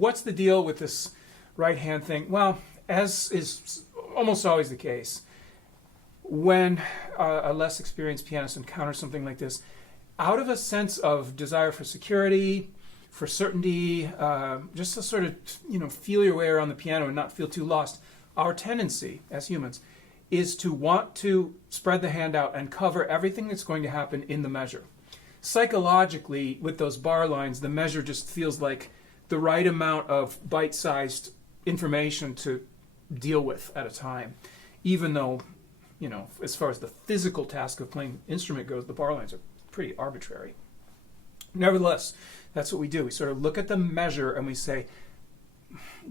what's the deal with this right hand thing? Well, as is almost always the case, when a less experienced pianist encounters something like this, out of a sense of desire for security, for certainty, just to sort of feel your way around the piano and not feel too lost, our tendency as humans is to want to spread the hand out and cover everything that's going to happen in the measure. Psychologically, with those bar lines, the measure just feels like the right amount of bite-sized information to deal with at a time, even though, as far as the physical task of playing instrument goes, the bar lines are pretty arbitrary. Nevertheless, that's what we do. We sort of look at the measure and we say,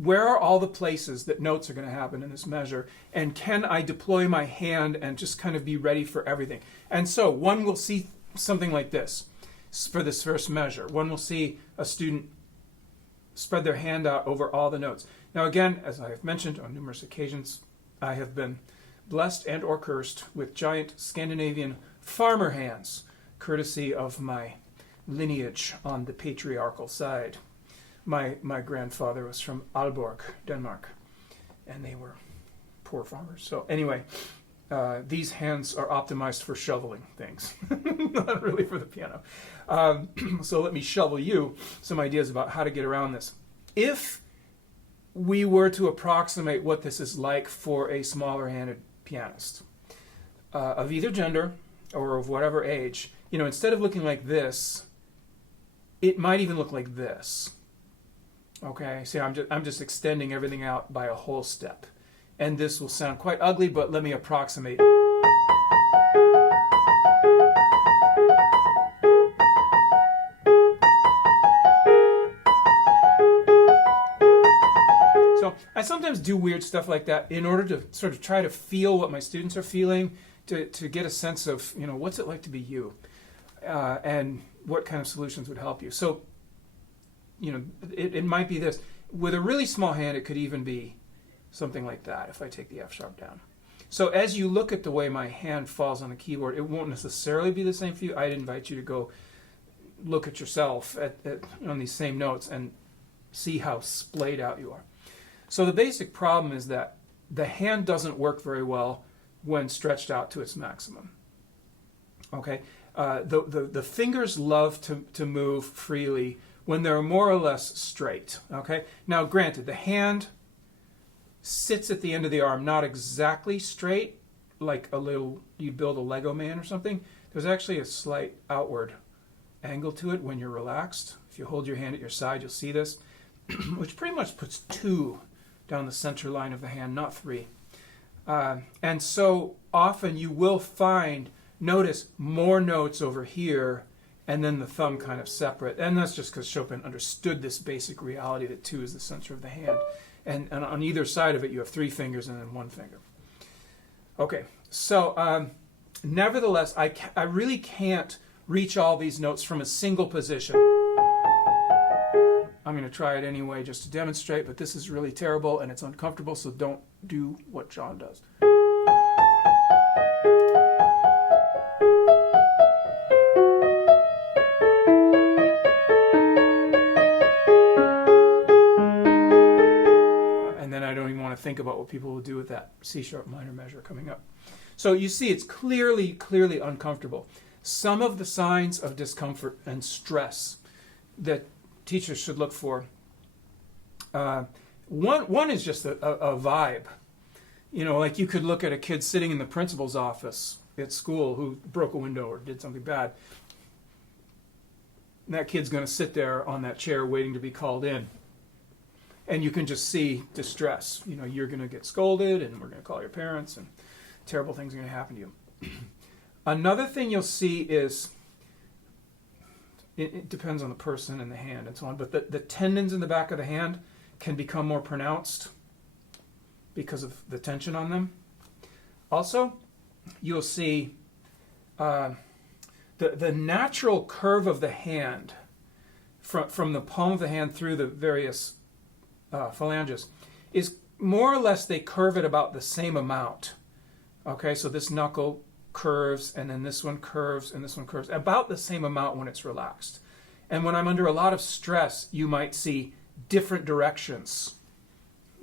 where are all the places that notes are going to happen in this measure, and can I deploy my hand and just kind of be ready for everything? And so one will see something like this for this first measure. One will see a student spread their hand out over all the notes. Now again, as I have mentioned on numerous occasions, I have been blessed and or cursed with giant Scandinavian farmer hands, courtesy of my lineage on the patriarchal side. My grandfather was from Aalborg, Denmark, and they were poor farmers. So anyway, these hands are optimized for shoveling things, not really for the piano. So let me shovel you some ideas about how to get around this. If we were to approximate what this is like for a smaller-handed pianist of either gender or of whatever age, instead of looking like this, it might even look like this. Okay, see, I'm just extending everything out by a whole step. And this will sound quite ugly, but let me approximate. So I sometimes do weird stuff like that in order to sort of try to feel what my students are feeling, to get a sense of, what's it like to be you, and what kind of solutions would help you. So, it might be this. With a really small hand, it could even be something like that if I take the F sharp down. So as you look at the way my hand falls on the keyboard, it won't necessarily be the same for you. I'd invite you to go look at yourself on these same notes and see how splayed out you are. So the basic problem is that the hand doesn't work very well when stretched out to its maximum. Okay, the fingers love to move freely when they're more or less straight. Okay, now granted, the hand sits at the end of the arm not exactly straight, like you build a Lego man or something. There's actually a slight outward angle to it when you're relaxed. If you hold your hand at your side, you'll see this, which pretty much puts 2 down the center line of the hand, not 3. And so often you will notice more notes over here, and then the thumb kind of separate. And that's just because Chopin understood this basic reality that 2 is the center of the hand. And on either side of it, you have 3 fingers and then 1 finger. Okay, so nevertheless, I really can't reach all these notes from a single position. I'm going to try it anyway just to demonstrate, but this is really terrible and it's uncomfortable, so don't do what John does. I don't even want to think about what people will do with that C sharp minor measure coming up. So you see it's clearly uncomfortable. Some of the signs of discomfort and stress that teachers should look for, one is just a vibe. Like you could look at a kid sitting in the principal's office at school who broke a window or did something bad. And that kid's going to sit there on that chair waiting to be called in. And you can just see distress. You're going to get scolded, and we're going to call your parents, and terrible things are going to happen to you. Another thing you'll see is, it depends on the person and the hand and so on, but the tendons in the back of the hand can become more pronounced because of the tension on them. Also, you'll see the natural curve of the hand from the palm of the hand through the various phalanges is more or less they curve it about the same amount. Okay, so this knuckle curves, and then this one curves, and this one curves, about the same amount when it's relaxed. And when I'm under a lot of stress, you might see different directions.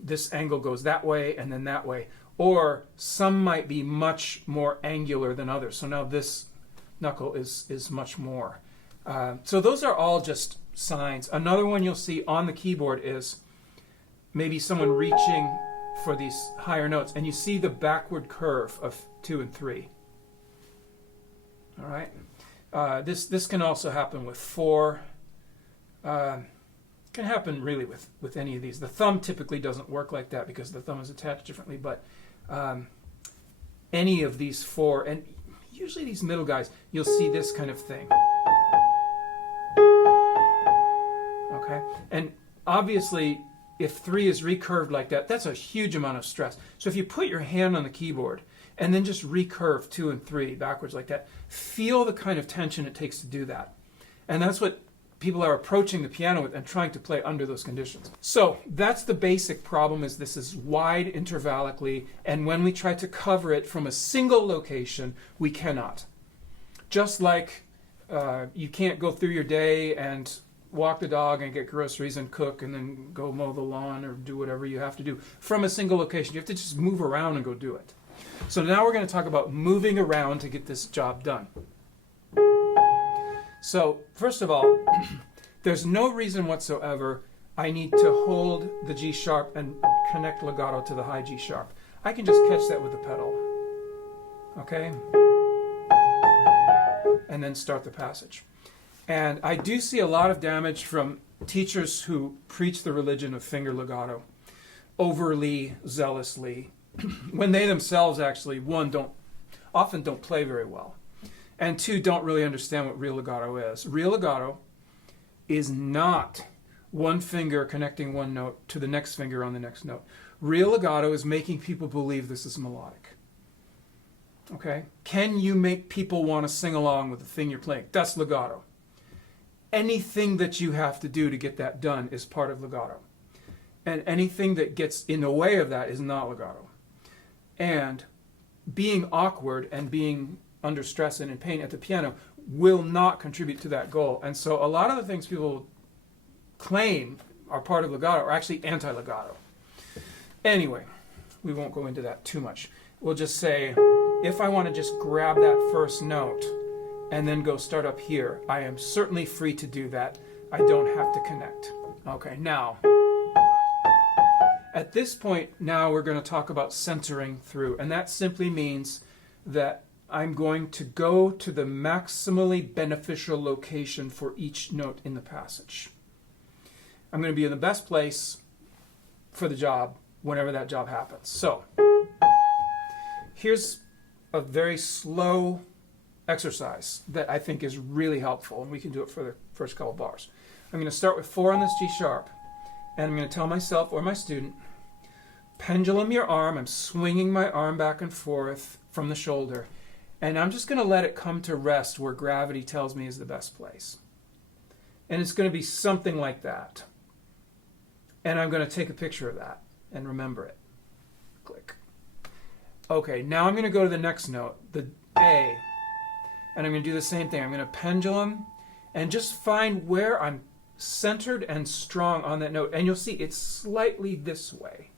This angle goes that way and then that way. Or some might be much more angular than others. So now this knuckle is much more. So those are all just signs. Another one you'll see on the keyboard is maybe someone reaching for these higher notes, and you see the backward curve of 2 and 3. All right. This can also happen with 4. Can happen really with any of these. The thumb typically doesn't work like that because the thumb is attached differently, but any of these 4, and usually these middle guys, you'll see this kind of thing. Okay? And obviously, if 3 is recurved like that, that's a huge amount of stress. So if you put your hand on the keyboard and then just recurve 2 and 3 backwards like that, feel the kind of tension it takes to do that. And that's what people are approaching the piano with and trying to play under those conditions. So that's the basic problem, is this is wide intervallically, and when we try to cover it from a single location, we cannot. Just like you can't go through your day and walk the dog and get groceries and cook and then go mow the lawn or do whatever you have to do from a single location. You have to just move around and go do it. So now we're going to talk about moving around to get this job done. So first of all, there's no reason whatsoever I need to hold the G sharp and connect legato to the high G sharp. I can just catch that with the pedal. Okay? And then start the passage. And I do see a lot of damage from teachers who preach the religion of finger legato overly zealously, when they themselves actually, one, often don't play very well, and 2, don't really understand what real legato is. Real legato is not one finger connecting one note to the next finger on the next note. Real legato is making people believe this is melodic. Okay? Can you make people want to sing along with the thing you're playing? That's legato. Anything that you have to do to get that done is part of legato. And anything that gets in the way of that is not legato. And being awkward and being under stress and in pain at the piano will not contribute to that goal. And so a lot of the things people claim are part of legato are actually anti-legato. Anyway, we won't go into that too much. We'll just say, if I want to just grab that first note and then go start up here, I am certainly free to do that. I don't have to connect. Okay, now, at this point, now we're going to talk about centering through, and that simply means that I'm going to go to the maximally beneficial location for each note in the passage. I'm going to be in the best place for the job whenever that job happens. So, here's a very slow exercise that I think is really helpful, and we can do it for the first couple bars. I'm going to start with 4 on this G sharp, and I'm going to tell myself or my student, pendulum your arm. I'm swinging my arm back and forth from the shoulder, and I'm just going to let it come to rest where gravity tells me is the best place. And it's going to be something like that. And I'm going to take a picture of that and remember it. Click. Okay, now I'm going to go to the next note, the A, and I'm going to do the same thing. I'm going to pendulum and just find where I'm centered and strong on that note. And you'll see it's slightly this way.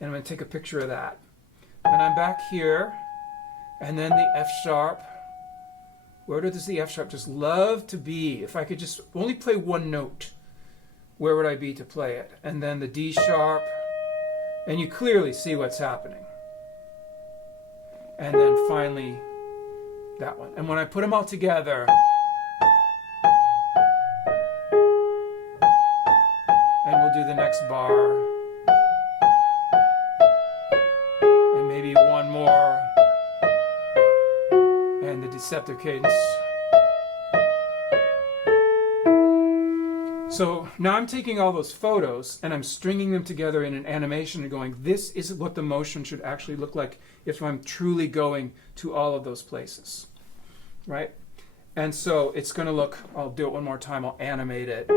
And I'm going to take a picture of that. Then I'm back here, and then the F sharp. Where does the F sharp just love to be? If I could just only play one note, where would I be to play it? And then the D sharp, and you clearly see what's happening. And then finally, that one. And when I put them all together, and we'll do the next bar, and maybe one more, and the deceptive cadence. So now I'm taking all those photos and I'm stringing them together in an animation and going, this is what the motion should actually look like if I'm truly going to all of those places, right? And so it's going to look, I'll do it one more time, I'll animate it.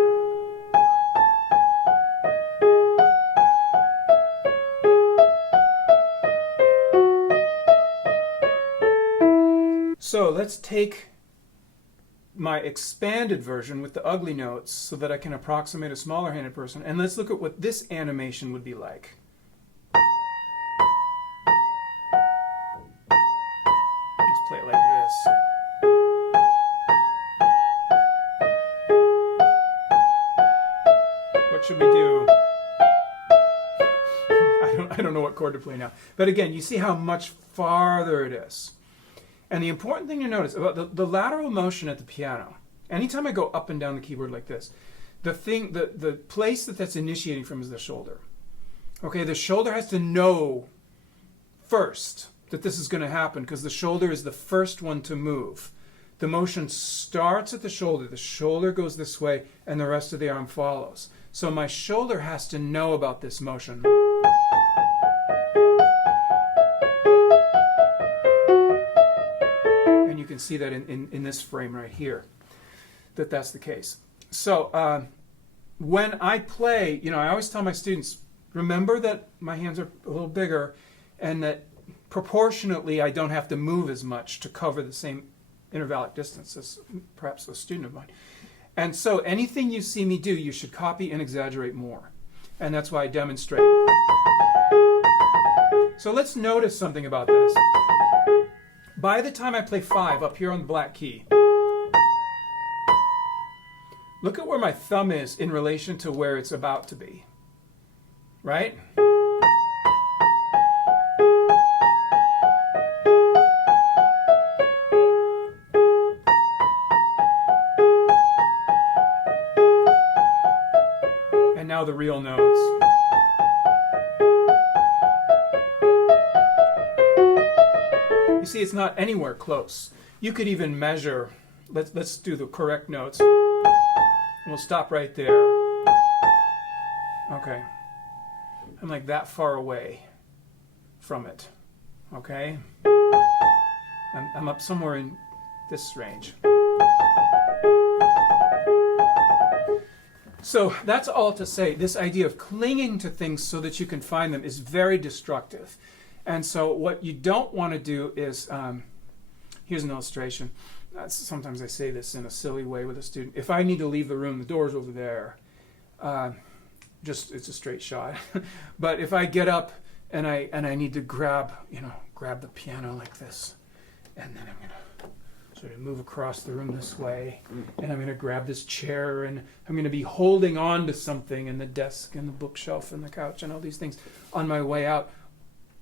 So let's take my expanded version with the ugly notes so that I can approximate a smaller-handed person. And let's look at what this animation would be like. Let's play it like this. What should we do? I don't know what chord to play now. But again, you see how much farther it is. And the important thing to notice about the lateral motion at the piano, anytime I go up and down the keyboard like this, the place that's initiating from is the shoulder. Okay, the shoulder has to know first that this is going to happen because the shoulder is the first one to move. The motion starts at the shoulder goes this way, and the rest of the arm follows. So my shoulder has to know about this motion. And you can see that in this frame right here, that's the case. So when I play, I always tell my students, remember that my hands are a little bigger and that proportionately I don't have to move as much to cover the same intervallic distance as perhaps a student of mine. And so anything you see me do, you should copy and exaggerate more. And that's why I demonstrate. So let's notice something about this. By the time I play 5 up here on the black key, look at where my thumb is in relation to where it's about to be. Right? And now the real notes. You see, it's not anywhere close. You could even measure. Let's do the correct notes. And we'll stop right there. Okay. I'm like that far away from it. Okay? I'm up somewhere in this range. So that's all to say. This idea of clinging to things so that you can find them is very destructive. And so what you don't want to do is, here's an illustration. Sometimes I say this in a silly way with a student. If I need to leave the room, the door's over there. It's a straight shot. But if I get up and I need to grab the piano like this, and then I'm going to sort of move across the room this way, and I'm going to grab this chair, and I'm going to be holding on to something, and the desk and the bookshelf and the couch and all these things on my way out.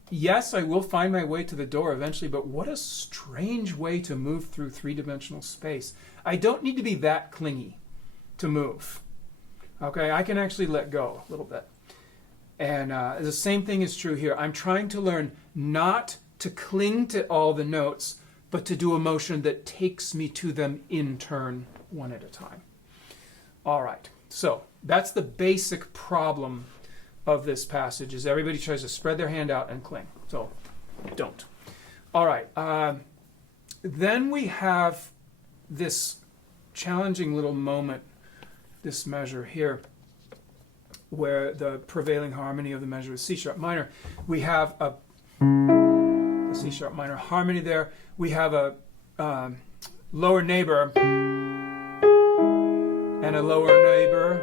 Yes, I will find my way to the door eventually, but what a strange way to move through three-dimensional space. I don't need to be that clingy to move. Okay, I can actually let go a little bit. And the same thing is true here. I'm trying to learn not to cling to all the notes, but to do a motion that takes me to them in turn, one at a time. All right, so that's the basic problem of this passage, is everybody tries to spread their hand out and cling. So don't. All right, then we have this challenging little moment, this measure here, where the prevailing harmony of the measure is C-sharp minor. We have a C-sharp minor harmony there. We have a lower neighbor and a lower neighbor,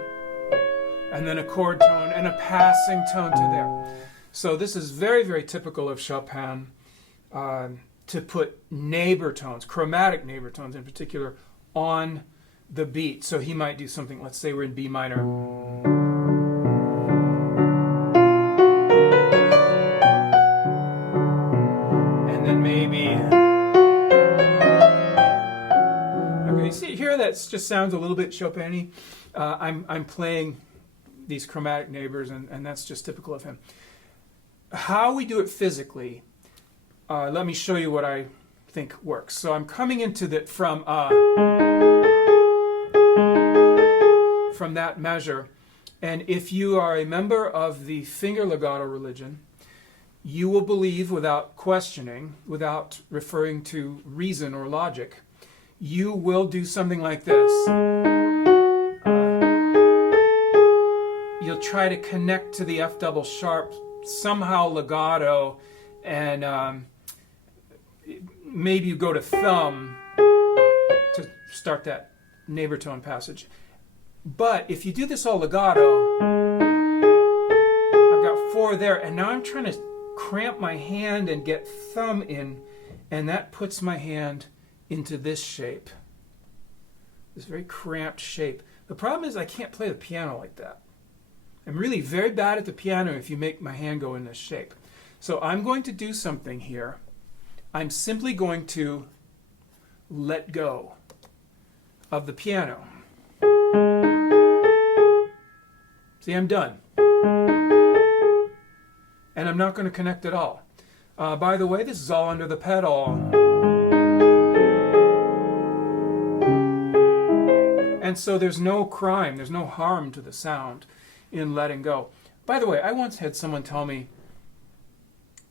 and then a chord tone and a passing tone to there. So this is very, very typical of Chopin, to put neighbor tones, chromatic neighbor tones in particular, on the beat. So he might do something, let's say we're in B minor. And then maybe... Okay, you see here that just sounds a little bit Chopin-y. I'm playing these chromatic neighbors, and that's just typical of him. How we do it physically, let me show you what I think works. So I'm coming into that from that measure, and if you are a member of the finger legato religion, you will believe without questioning, without referring to reason or logic, you will do something like this. You'll try to connect to the F double sharp, somehow legato, and maybe you go to thumb start that neighbor tone passage. But if you do this all legato, I've got 4 there, and now I'm trying to cramp my hand and get thumb in, and that puts my hand into this shape, this very cramped shape. The problem is I can't play the piano like that. I'm really very bad at the piano if you make my hand go in this shape. So I'm going to do something here. I'm simply going to let go of the piano. See, I'm done. And I'm not going to connect at all. By the way, this is all under the pedal. And so there's no crime, there's no harm to the sound in letting go. By the way, I once had someone tell me,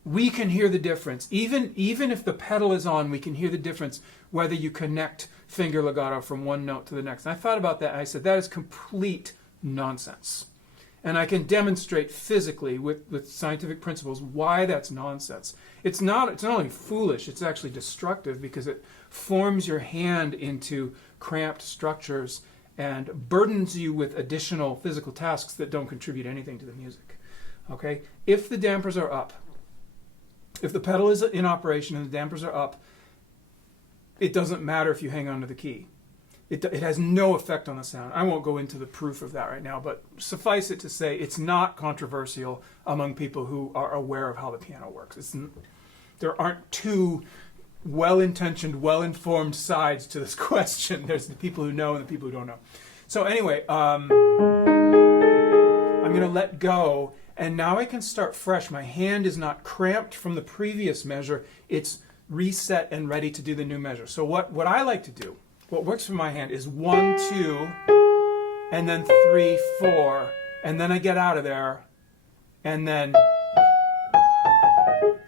we can hear the difference. Even if the pedal is on, we can hear the difference whether you connect finger legato from one note to the next. And I thought about that and I said, that is complete nonsense. And I can demonstrate physically with scientific principles why that's nonsense. It's not only foolish, it's actually destructive because it forms your hand into cramped structures and burdens you with additional physical tasks that don't contribute anything to the music. Okay? If the dampers are up, if the pedal is in operation and the dampers are up, it doesn't matter if you hang on to the key. It has no effect on the sound. I won't go into the proof of that right now, but suffice it to say, it's not controversial among people who are aware of how the piano works. There aren't two well-intentioned, well-informed sides to this question. There's the people who know and the people who don't know. So anyway, I'm going to let go, and now I can start fresh. My hand is not cramped from the previous measure. It's reset and ready to do the new measure. So what I like to do, what works for my hand is 1, 2, and then 3, 4, and then I get out of there, and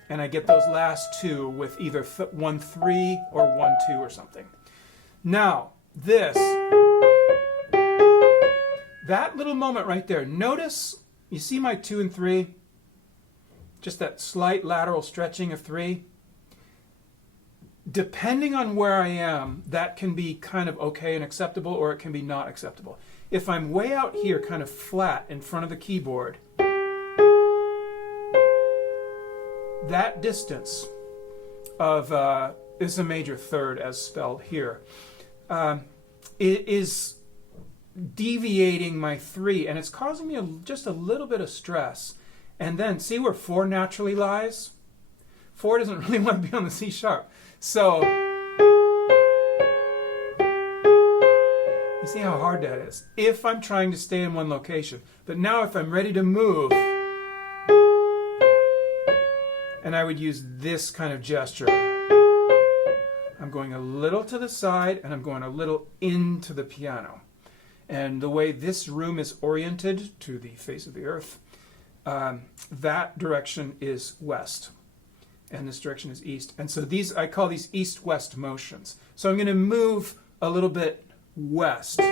I get those last 2 with either 1, 3 or 1, 2 or something. Now, that little moment right there, notice, you see my 2 and 3? Just that slight lateral stretching of 3? Depending on where I am, that can be kind of okay and acceptable, or it can be not acceptable. If I'm way out here, kind of flat in front of the keyboard, that distance of is a major third as spelled here. It is deviating my 3, and it's causing me just a little bit of stress. And then see where 4 naturally lies? 4 doesn't really want to be on the C sharp. So, you see how hard that is? If I'm trying to stay in one location. But now if I'm ready to move, and I would use this kind of gesture. I'm going a little to the side, and I'm going a little into the piano. And the way this room is oriented to the face of the earth, that direction is west. And this direction is east. And so I call these east-west motions. So I'm going to move a little bit west. Do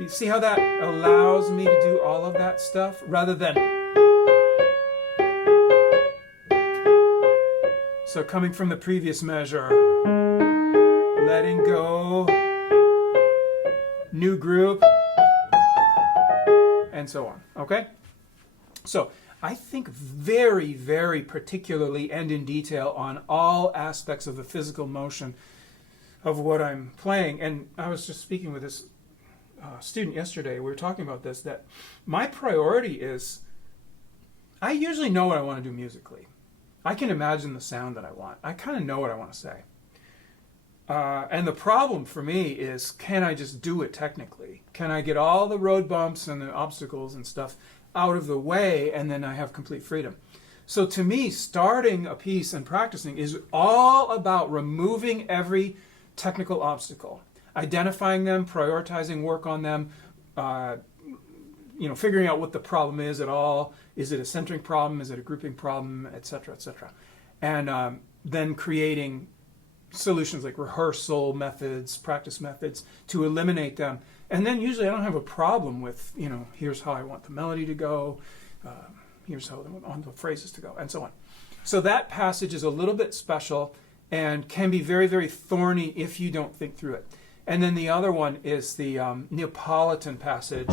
you see how that allows me to do all of that stuff rather than... So coming from the previous measure, letting go, new group, and so on. Okay? So I think very, very particularly and in detail on all aspects of the physical motion of what I'm playing. And I was just speaking with this student yesterday. We were talking about this, that my priority is, I usually know what I want to do musically. I can imagine the sound that I want. I kind of know what I want to say. And the problem for me is, can I just do it technically? Can I get all the road bumps and the obstacles and stuff out of the way, and then I have complete freedom? So to me, starting a piece and practicing is all about removing every technical obstacle, identifying them, prioritizing work on them, figuring out what the problem is at all. Is it a centering problem? Is it a grouping problem? Etc., etc. And then creating solutions like rehearsal methods, practice methods to eliminate them. And then usually I don't have a problem with, here's how I want the melody to go, here's how I want the phrases to go, and so on. So that passage is a little bit special, and can be very, very thorny if you don't think through it. And then the other one is the Neapolitan passage.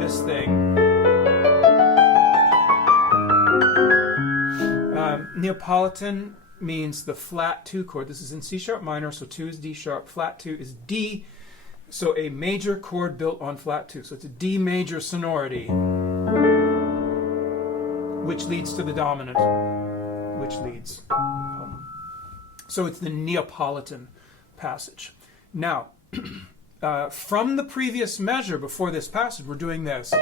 This thing. Neapolitan means the flat 2 chord. This is in C sharp minor, so 2 is D sharp, flat 2 is D. So a major chord built on flat 2. So it's a D major sonority, which leads to the dominant, which leads home. So it's the Neapolitan passage. Now, from the previous measure before this passage, we're doing this.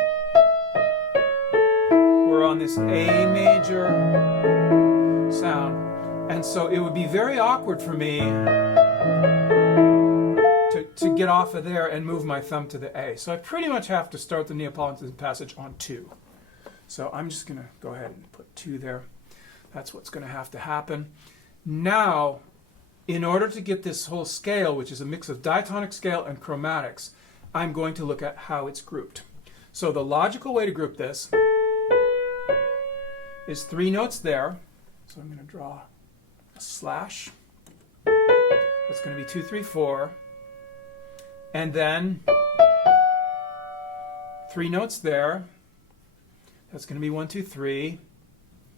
We're on this A major sound. And so it would be very awkward for me to get off of there and move my thumb to the A. So I pretty much have to start the Neapolitan passage on 2. So I'm just going to go ahead and put 2 there. That's what's going to have to happen. Now, in order to get this whole scale, which is a mix of diatonic scale and chromatics, I'm going to look at how it's grouped. So the logical way to group this is 3 notes there. So I'm going to draw a slash. That's going to be 2, 3, 4. And then 3 notes there. That's going to be 1, 2, 3.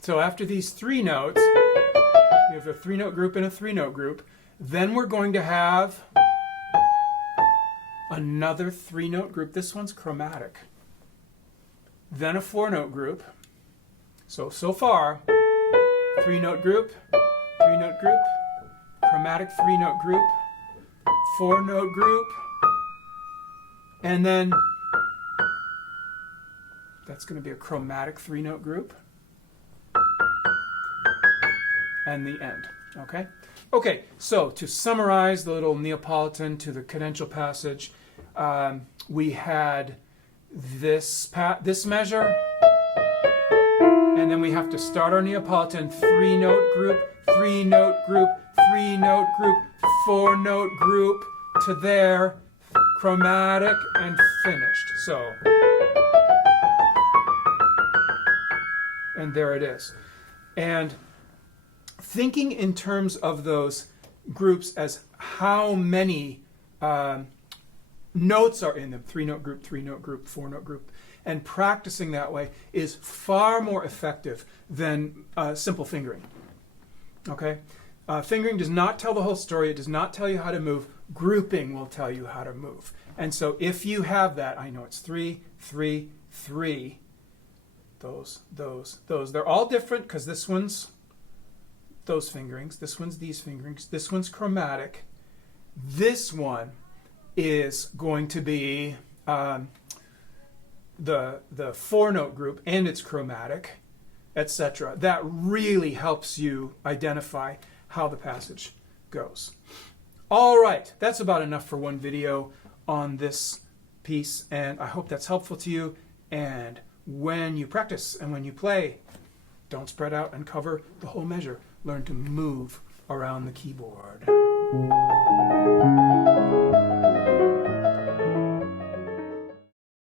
So after these 3 notes, we have a 3-note group and a 3-note group. Then we're going to have another 3-note group. This one's chromatic. Then a 4-note group. So far, 3-note group, 3-note group, chromatic 3-note group, 4-note group, and then that's going to be a chromatic 3-note group, and the end. Okay? Okay, so to summarize the little Neapolitan to the cadential passage, we had this measure, and then we have to start our Neapolitan 3-note group, 3-note group, 3-note group, 4-note group, to there, chromatic, and finished. So, and there it is. And thinking in terms of those groups as how many notes are in them, 3-note group, 3-note group, 4-note group, and practicing that way is far more effective than simple fingering. Okay? Fingering does not tell the whole story. It does not tell you how to move. Grouping will tell you how to move. And so if you have that, I know it's 3, 3, 3, those. They're all different because this one's those fingerings, this one's these fingerings, this one's chromatic. This one is going to be the 4-note group, and it's chromatic, etc. That really helps you identify how the passage goes. All right, that's about enough for one video on this piece, and I hope that's helpful to you. And when you practice and when you play, don't spread out and cover the whole measure. Learn to move around the keyboard.